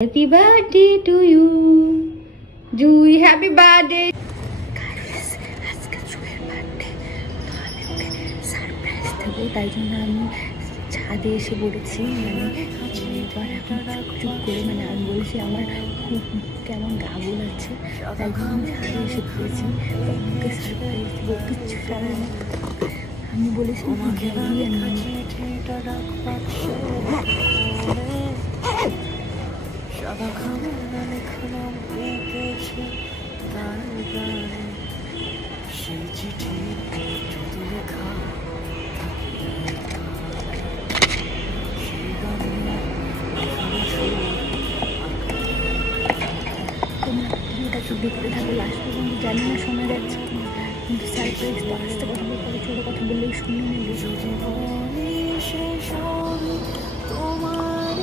Happy birthday to you. Jui, happy birthday. Guys, আজকে জুয়ের birthday. তো আমি ওকে সারপ্রাইজ দেবো, তাই জন্য আমি ছাদে এসে পড়েছি। এবার এখন চুপ করে আমি বলেছি আমার খুব কেমন গা গোলাচ্ছে, তাই জন্য আমি ছাদে এসে পড়েছি। তো আমাকে সারপ্রাইজ দেবো, কিচ্ছু জানে না। আমি বলেছি সাদা খামে না লিখলাম লিখেছে তার গানে সেই চিঠি যত লেখা সেই গানে তোমরা ভিডিওটা একটু দেখতে থাকো লাস্ট পর্যন্ত। জানি না শোনা যাচ্ছে কিন্তু সারপ্রাইজ তো আসতে কথা বলে ছোটো কথা বললেই শুনে নেবে। তোমার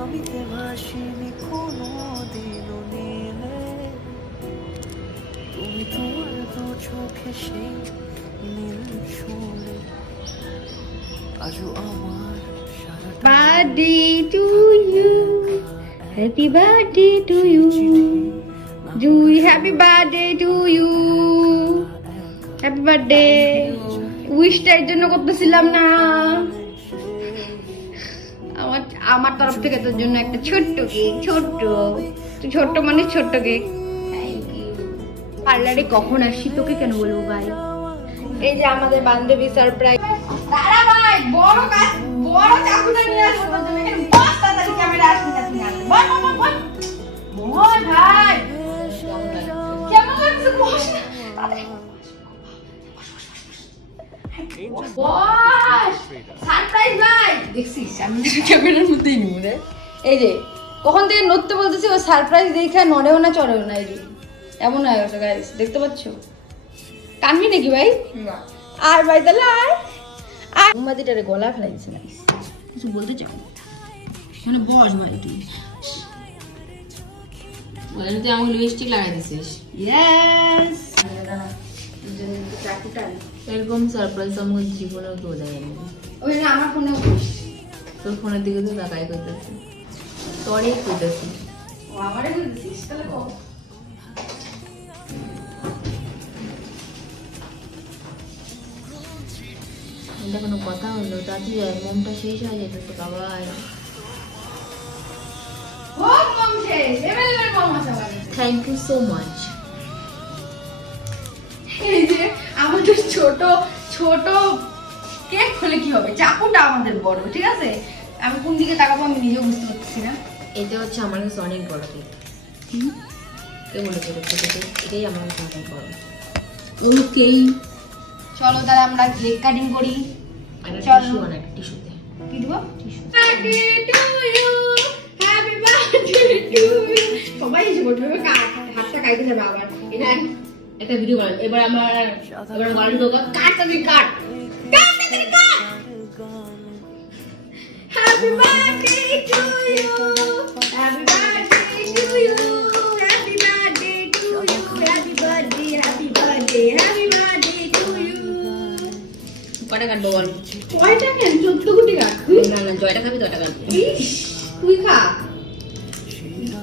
আমিতে ভাসিনি কোনো দিনও নীলে, তুমি তোমার দু চোখে সেই নীল ছুঁলে আজও আমার birthday to you, happy birthday to you Jui, happy birthday to you, happy birthday. উইশটা এর জন্য করতেছিলাম না, আমার তরফ থেকে তোর জন্য একটা ছোট্ট কেক, ছোট্ট মানে ছোট্ট কেক। পার্লারে কখন আসি তোকে কেন বলবো ভাই। এই যে আমাদের বান্ধবী সারপ্রাইজ। দাঁড়া ভাই, বড় চাকুটা নিয়ে আসবো তোর জন্য। এখানে বস তাড়াতাড়ি, ক্যামেরা আসবি না তুই। বল বল ভাই, কেমন লাগছে বস না তাড়াতাড়ি। সারপ্রাইজ ভাই, দেখছিস আমি ক্যামেরার মধ্যেই নিব রে। এই যে কখন থেকে নড়তে বলতেছি, ও সারপ্রাইজ দেখে নড়েও না চড়েও না। এই যে এমন হয়ে গেছে গাইস, দেখতে পাচ্ছ? কানবি নাকি ভাই? আর ভাই তাহলে আর উম্মাদিটারে গলা ফেলাই দিছে না, কিছু বলতে চাও? মানে বস ভাই তুই বলেন, তুই আমাকে লিপস্টিক লাগাই দিছিস। ইয়েস, এরকম সারপ্রাইজ আমার জীবনে কেউ দেয়নি। ওই যে আমার ফোনে, তোর ফোনের দিকে তো তাকাই করতেছি, তোরই করতেছি। ও আমারে করতেছিস তাহলে কও। এটা কোনো কথা হলো? তাতে মোমটা শেষ হয়ে যেতেছে বাবা। Thank you so much. এই যে আমাদের ছোট কেক হলে কি হবে, চাকুটা আমাদের বড়, ঠিক আছে? আমি কোন দিকে তাকাবো আমি নিজেও বুঝতে পারছি না। এটা হচ্ছে আমার কাছে অনেক বড় কেক। কে বলেছে এটাই আমার কাছে অনেক বড়? ওকে চলো তাহলে আমরা কেক কাটিং করি। চলো অনেক টিস্যুতে কি দিব, tissue. Happy to you, happy birthday to you. সবাই এসে বলবে হাতটা কাটতে যাবে আবার। এটা ভিডিও বানাই এবার আমার, এবার গাড়ি ঢোকা কাট, তুমি কাট। Happy birthday to you, happy birthday to you, happy birthday to you, happy birthday, happy birthday, happy birthday to you. কটা কাটবো বল? কয়টা কেন? 14 কোটি কাট। না না, জয়টা খাবি তো, ওটা কাটবি। ইস তুই খা,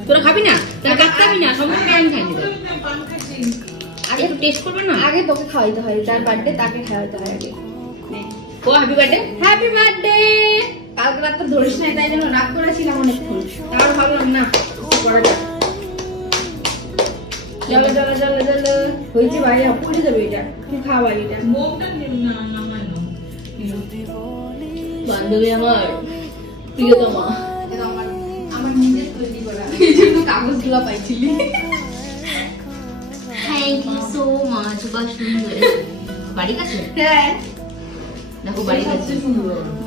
তোরা খাবি না? তাহলে কাটতে খাবি না, সমস্ত আমি খাই নি। আগে একটু টেস্ট করবে না? আগে তোকে খাওয়াইতে হয়, যার বার্থডে তাকে খাওয়াইতে হয় আগে। ও হ্যাপি বার্থডে, হ্যাপি বার্থডে। কালকে রাত তো ধরিস নাই, তাই জন্য রাগ করেছিলাম অনেকক্ষণ, তারপর ভাবলাম না করা যাক। চলো চলো চলো চলো, হয়েছে ভাই, পুড়ে যাবে এটা। তুই খাওয়া এটা। বান্ধবী আমার প্রিয়তমা, আমার নিজের তৈরি করা, এই জন্য কাগজগুলো পাইছিলি। Thank you so much. বাহ সুন্দর। বাড়ির কাছে? হ্যাঁ দেখো বাড়ির কাছে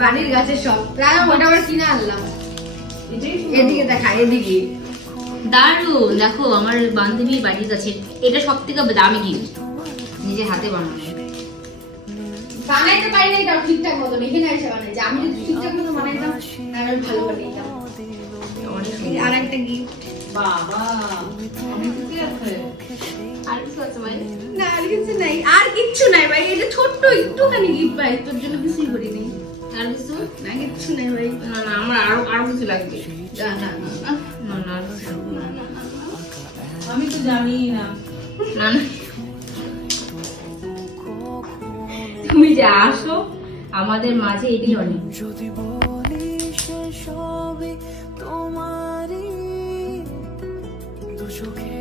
বাড়ির গাছের সব প্রায় ওটা আবার কিনে আনলাম। এদিকে দেখা, এদিকে দারুন। দেখো আমার বান্ধবীর বাড়ির কাছে এটা সব থেকে দামি গিফট, নিজে হাতে বানানো। বানাইতে পারি না এটা ঠিকঠাক মতো, এখানে এসে বানাইছে। আমি যদি ঠিকঠাক মতো বানাইতাম তাহলে ভালো বানাইতাম। আর একটা গিফট। বাবা অনেক কিছু আছে। আর কিছু আছে ভাই? না আর কিছু নাই, আর কিচ্ছু নাই ভাই। এটা ছোট্ট একটুখানি গিফট ভাই, তোর জন্য কিছুই করিনি। আর কিছু না কিচ্ছু নাই ভাই। না না, আমার আরো কিছু লাগবে। না না না না আর কিছু লাগবে না। আমি তো জানি না। না না, তুমি যে আসো আমাদের মাঝে এটাই অনেক। যদি বলি সে সবই তোমারই দু চোখে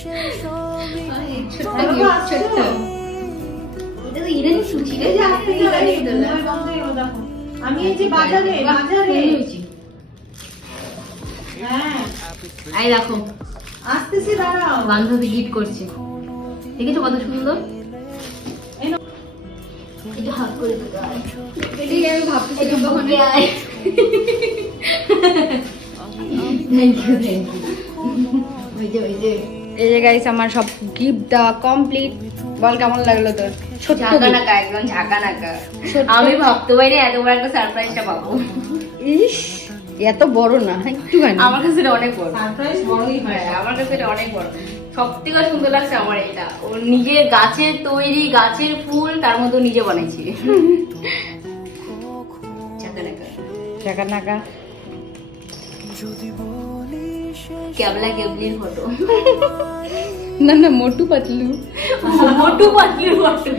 সে সবই ছোট্ট গিফট, ছোট্ট। এটা তো ইরানি সুচি রে। আমি এই যে বাজারে হ্যাঁ এই দেখো আসতেছি, দাঁড়াও। বান্ধবী গিফট করছে, দেখেছো কত সুন্দর। একটু হাত করে দিতে হয়। এটাই আমি ভাবতেছিলাম কখন। Thank you thank you. এই যে গাইস আমার সব গিফট দেওয়া কমপ্লিট। বল কেমন লাগলো তোর? ছোট্ট ঝাঁকা নাকা, একদম ঝাঁকা নাকা। আমি ভাবতে পারি এত বড় একটা সারপ্রাইজটা পাবো। ইস এত বড় না, একটুখানি। আমার কাছে এটা অনেক বড়। সারপ্রাইজ বড়ই হয়। হ্যাঁ, আমার কাছে এটা অনেক বড়। সব থেকে সুন্দর লাগছে আমার এটা। ও নিজের গাছের তৈরি, গাছের ফুল, তার মধ্যে নিজে বানাইছি। ঝাঁকা নাকা টাকা নাকা। যদি বলি সে ক্যাবলা কেবলির ফটো। না না মোটু পাতলু। মোটু পাতলুর ফটো।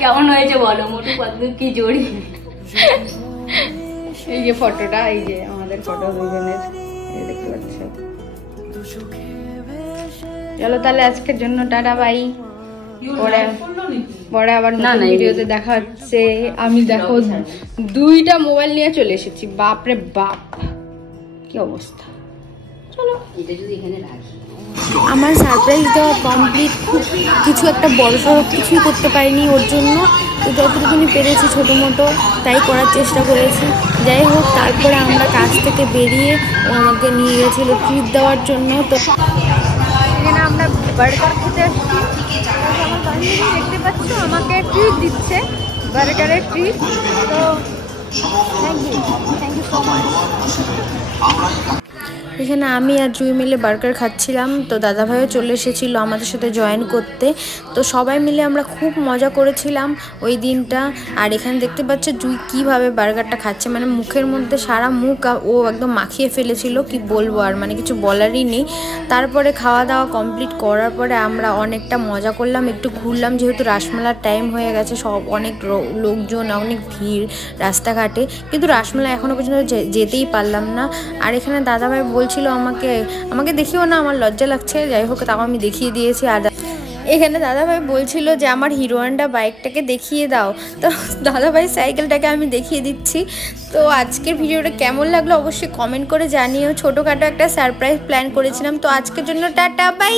কেমন হয়েছে বলো? মোটু পাতলু কি জড়ি। এই যে ফটোটা, এই যে আমাদের ফটো দুজনের, এই দেখতে পাচ্ছ। দু চোখে ভেসে চলো তাহলে আজকের জন্য টাটা বাই। পরে করলো নাকি? পরে আবার না, নতুন না, ভিডিওতে দেখা হচ্ছে। আমি দেখো 2টা মোবাইল নিয়ে চলে এসেছি। বাপরে বাপ কি অবস্থা। চলো এটা যদি এখানে রাখি। আমার সারপ্রাইজ দেওয়া কমপ্লিট। খুব কিছু একটা বড়সড় কিছুই করতে পারিনি ওর জন্য, তো যতটুকুনি পেরেছি ছোটো মোটো তাই করার চেষ্টা করেছি। যাই হোক, তারপরে আমরা কাজ থেকে বেরিয়ে ও আমাকে নিয়ে গেছিলো ট্রিট দেওয়ার জন্য। তো এখানে আমরা বার্গার খেতে আসছি। আমার বান্ধবী দেখতে পাচ্ছ আমাকে ট্রিট দিচ্ছে, বার্গারের ট্রিট। তো থ্যাংক ইউ সো মাচ। এখানে আমি আর জুই মিলে বার্গার খাচ্ছিলাম। তো দাদাভাইও চলে এসেছিলো আমাদের সাথে জয়েন করতে। তো সবাই মিলে আমরা খুব মজা করেছিলাম ওই দিনটা। আর এখানে দেখতে পাচ্ছ জুই কীভাবে বার্গারটা খাচ্ছে, মানে মুখের মধ্যে সারা মুখ ও একদম মাখিয়ে ফেলেছিল, কি বলবো আর, মানে কিছু বলারই নেই। তারপরে খাওয়া দাওয়া কমপ্লিট করার পরে আমরা অনেকটা মজা করলাম, একটু ঘুরলাম, যেহেতু রাসমেলার টাইম হয়ে গেছে। সব অনেক লোকজন, অনেক ভিড় রাস্তাঘাটে, কিন্তু রাসমেলা এখনও পর্যন্ত যেতেই পারলাম না। আর এখানে দাদাভাই বলছিল আমাকে দেখিও না, আমার লজ্জা লাগছে। যাই হোক, তাও আমি দেখিয়ে দিয়েছি। আর এখানে দাদাভাই বলছিল যে আমার হিরো হন্ডা বাইকটাকে দেখিয়ে দাও, তো দাদাভাই সাইকেলটাকে আমি দেখিয়ে দিচ্ছি। তো আজকের ভিডিওটা কেমন লাগলো অবশ্যই কমেন্ট করে জানিও। ছোটোখাটো একটা সারপ্রাইজ প্ল্যান করেছিলাম। তো আজকের জন্য টাটা বাই।